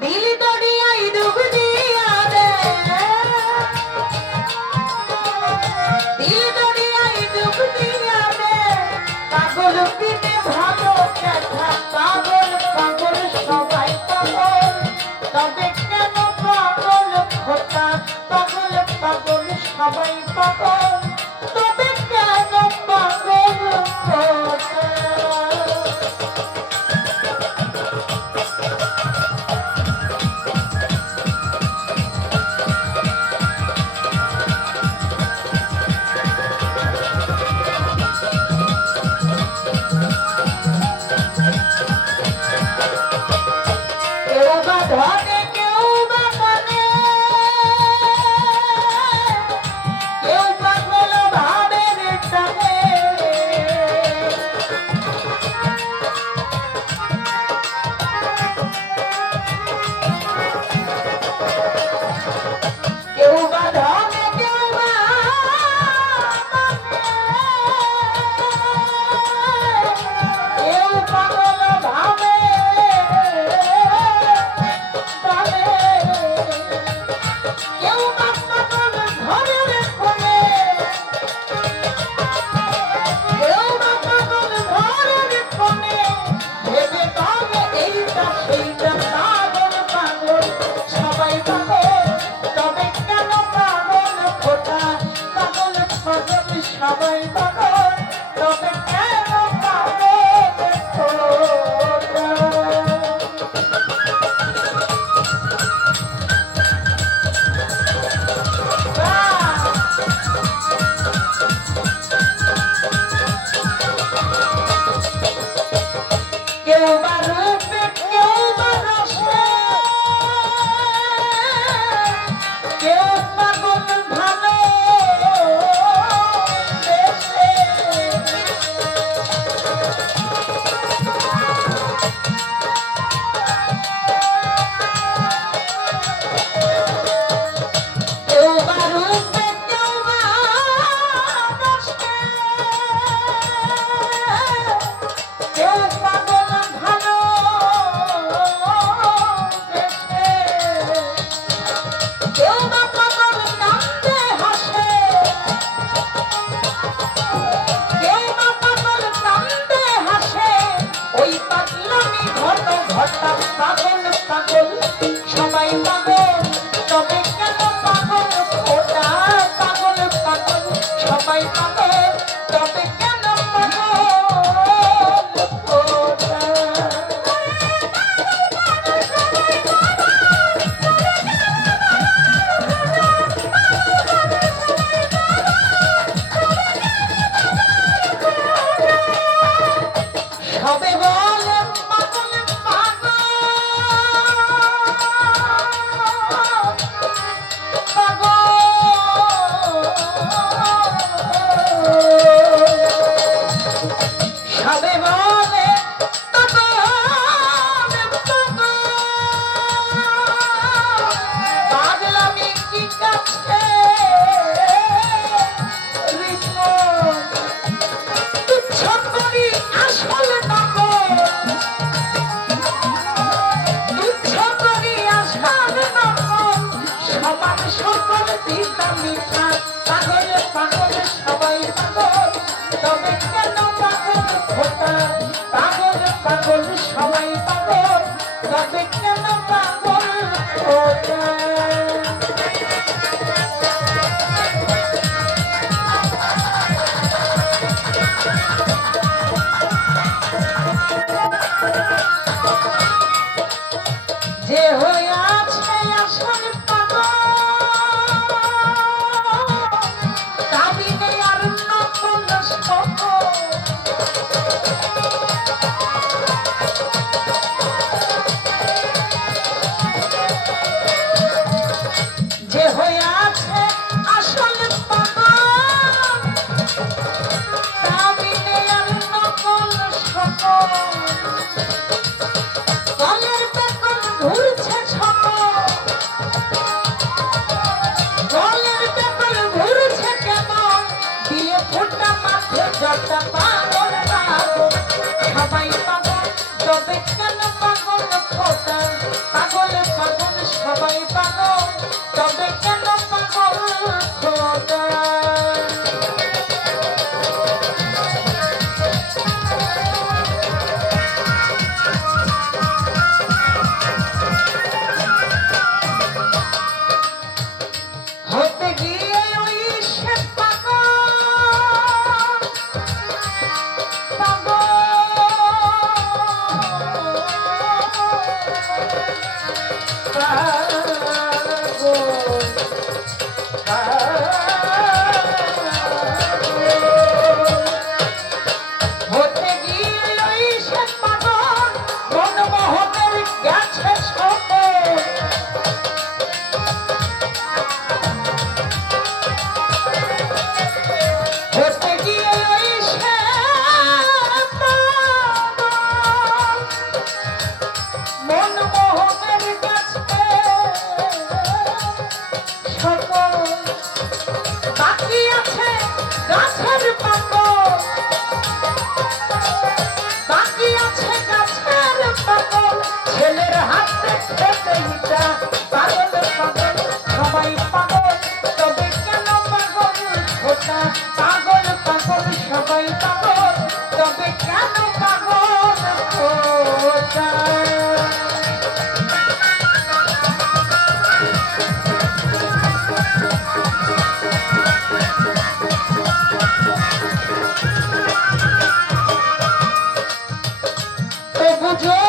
daily কেউ বাবা Let's go!